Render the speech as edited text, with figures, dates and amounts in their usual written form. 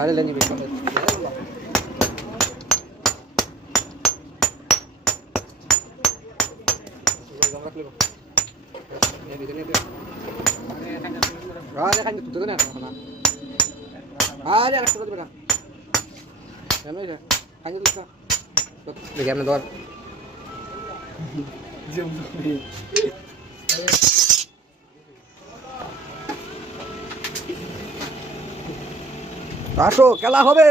আরে লেনি বেশ আরে খান তুই তো না আরে আর করে দেবে না কেন এটা খান তুই তো দেখি আমি ধর আসো খেলা হবে।